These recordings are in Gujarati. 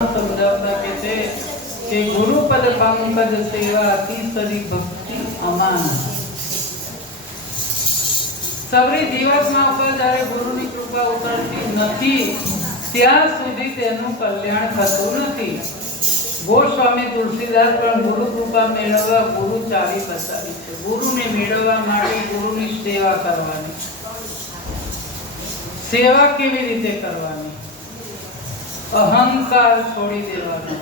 समझाता कहते कि गुरु पद पंकज सेवा तीसरी भक्ति अमान। સગળી જીવાત્મા ઉપર જ્યારે ગુરુની કૃપા ઉતરતી નથી ત્યાં સુધી તેનું કલ્યાણ થતું નથી। ગોસ્વામી તુલસીદાસ પણ ગુરુ કૃપા મેળવવા ગુરુ ચાવી બતાવી છે। ગુરુને મેળવવા માટે ગુરુની સેવા કરવાની। સેવા કેવી રીતે કરવાની? અહંકાર છોડી દેવાનો।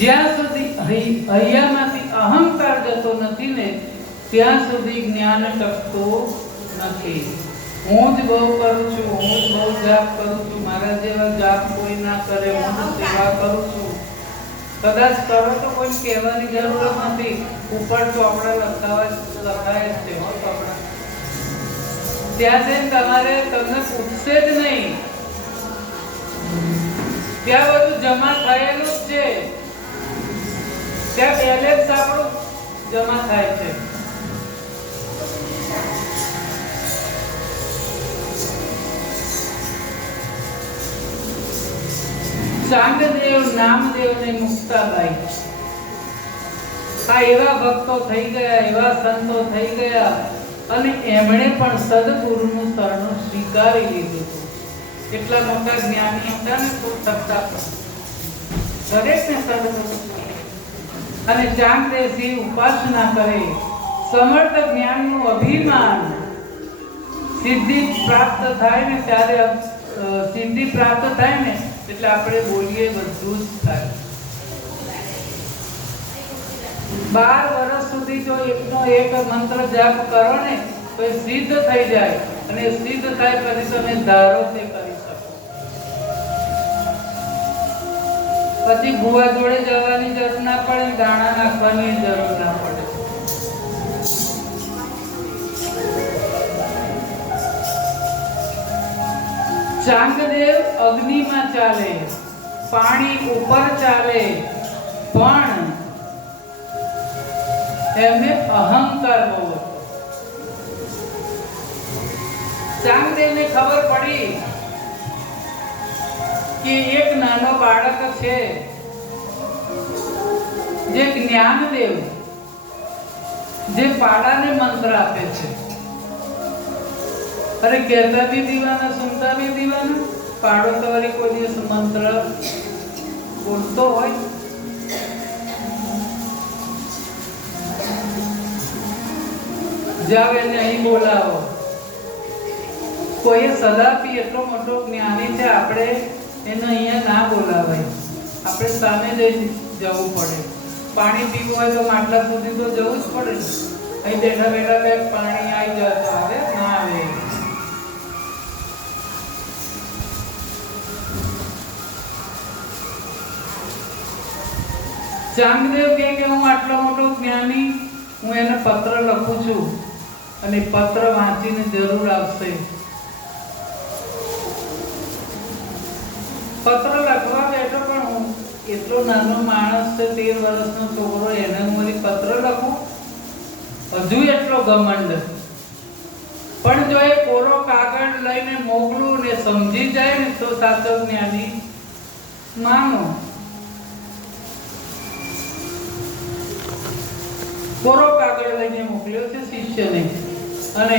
જ્યાં સુધી હૈયામાંથી અહંકાર જતો નથી ને ત્યાં સુધી જ્ઞાન ટકતું નથી। હું જ બહુ કરું છું, હું જ બહુ જાપ કરું છું, મારા જેવા જાપ કોઈ ના કરે, હું જ સેવા કરું છું। કદાચ કરો તો કોઈ કહેવાની જરૂર નથી, ઉપર ચોપડા લખાય જ છે ચોપડા। ત્યાં જઈને તમને પૂછશે જ નહીં, ત્યાં બધું જમા થયેલું જ છે। ત્યાં બેલેન્સ આપણું જમા થાય છે। ચાંગદેવ, નામદેવ ને મુક્તાબાઈ આ એવા ભક્તો થઈ ગયા, એવા સંતો થઈ ગયા અને એમણે પણ સદગુરુનું શરણું સ્વીકારી લીધું હતું। એટલા મોટા જ્ઞાની હતા ને તો સત્તા દરેકને સદગુરુ અને ચાંગદેવજી ઉપાસના કરે, સમર્થ જ્ઞાનનું અભિમાન। સિદ્ધિ પ્રાપ્ત થાય ને ત્યારે સિદ્ધિ પ્રાપ્ત થાય ને એટલે આપણે બોલીએ બધું જ થાય। 12 વર્ષ સુધી જો એકનો એક મંત્ર જાપ કરો ને તો એ સિદ્ધ થઈ જાય અને સિદ્ધ થાય પછી તમે ધારો તે કરી શકો। પછી ભુવા જોડે જવાની જરૂર ના પડે, દાણા નાખવાની જરૂર ના પડે। ચાંગદેવ અગ્નિમાં ચાલે, પાણી ઉપર ચાલે, પણ એમને અહંકાર બહુ હતો। ચાંગદેવને ખબર પડી કે એક નાનો બાળક છે જે જ્ઞાનદેવ જે પાડાને મંત્ર આપે છે। અરે કહેતા भी दीवाना, सुनता भी दीवाना। पाड़ो तो वाली कोई દિવસ મંત્ર બોલતો હોય? જાવ એને અહીં બોલાવો। કોઈએ સલાહ આપી, એટલો મોટો જ્ઞાની છે, આપણે એને અહીંયા ના બોલાવાય, આપણે સામે જવું પડે। પાણી પીવું હોય તો માટલા સુધી તો જવું જ પડે। અહીં બેઠા બેઠા બે પાણી આવી જાય તો આવે ના આવે? ચાંગદેવ કહે કે હું આટલો મોટો જ્ઞાની, હું એને પત્ર લખું છું અને પત્ર વાંચીને જરૂર આવશે। પત્ર લખવા બેઠો પણ હું એટલો નાનો માણસ છે, 13 વર્ષનો છોકરો, એને હું પત્ર લખું? હજુ એટલો ઘમંડ। પણ જો એ કોરો કાગળ લઈને મોકલું ને સમજી જાય ને તો સાચો જ્ઞાની માનો। કોરો કાગળ લઈને મોકલ્યો છે શિષ્યને અને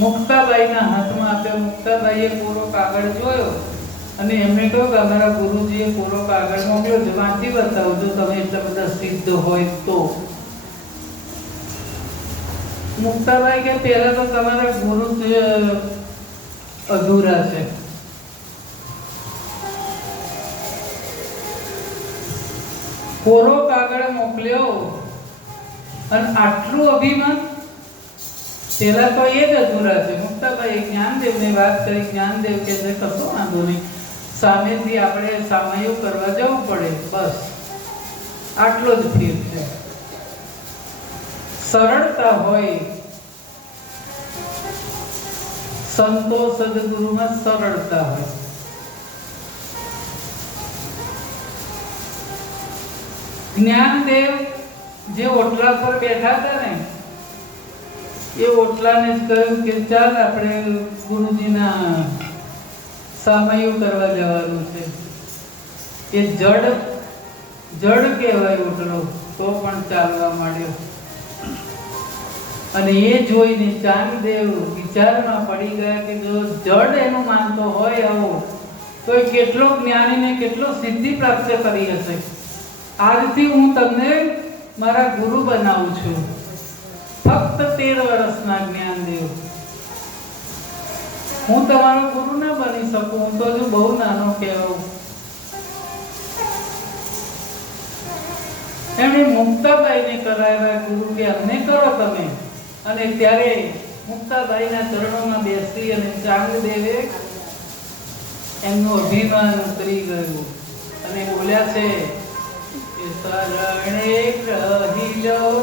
મુક્તાબાઈના હાથમાં આપ્યો। મુક્તાબાઈએ કોરો કાગળ જોયો અને એમને કહ્યું કે અમારા ગુરુજીએ કોરો કાગળ મોકલ્યો છે, વાંચી બતાવો જો તમે એટલા બધા સિદ્ધ હોય તો। મુક્તાબાઈ કે પહેલા તો તમારા ગુરુ અધૂરા છે। કોરો કાગળ મોકલ્યો અને આટલું અભિમાન? પેલા તો એ જ અધૂરા છે। મુક્તાબાઈ જ્ઞાનદેવને વાત કરી, જ્ઞાનદેવ કે છે કશો વાંધો નહીં, સામેથી આપણે સામયું કરવા જવું પડે, બસ આટલો જ ફેર છે। સરળતા હોય, સંતો સદગુરુમાં સરળતા હોય। જ્ઞાનદેવ જે ઓટલા પર બેઠા હતા ને એ ઓટલાને જ કહ્યું કે ચાલ આપણે ગુરુજીના સામયું કરવા જવાનું છે. એ જડ કહેવાય ઓટલો, તો પણ ચાલવા માંડ્યો. અને એ જોઈને ચાંગદેવ વિચારમાં પડી ગયા કે જો જડ એનું માનતો હોય આવો, તો એ કેટલો જ્ઞાનીને કેટલો સિદ્ધિ પ્રાપ્ત કરી હશે. આજથી હું તમને મારા ગુરુ બનાવું છું. ફક્ત 13 વર્ષના જ્ઞાનદેવ. હું તમારો ગુરુ ના બની શકું, હું તો હજુ બહુ નાનો કહેવાઉં. એમણે મુક્તાબાઈને કરાવ્યા ગુરુ કે અમને કરો તમે. અને ત્યારે મુક્તાબાઈના ચરણોમાં બેસી અને ચાંગદેવે એમનું અભિમાન ઉતરી ગયું અને બોલ્યા છે કે શરણે રહી જાઓ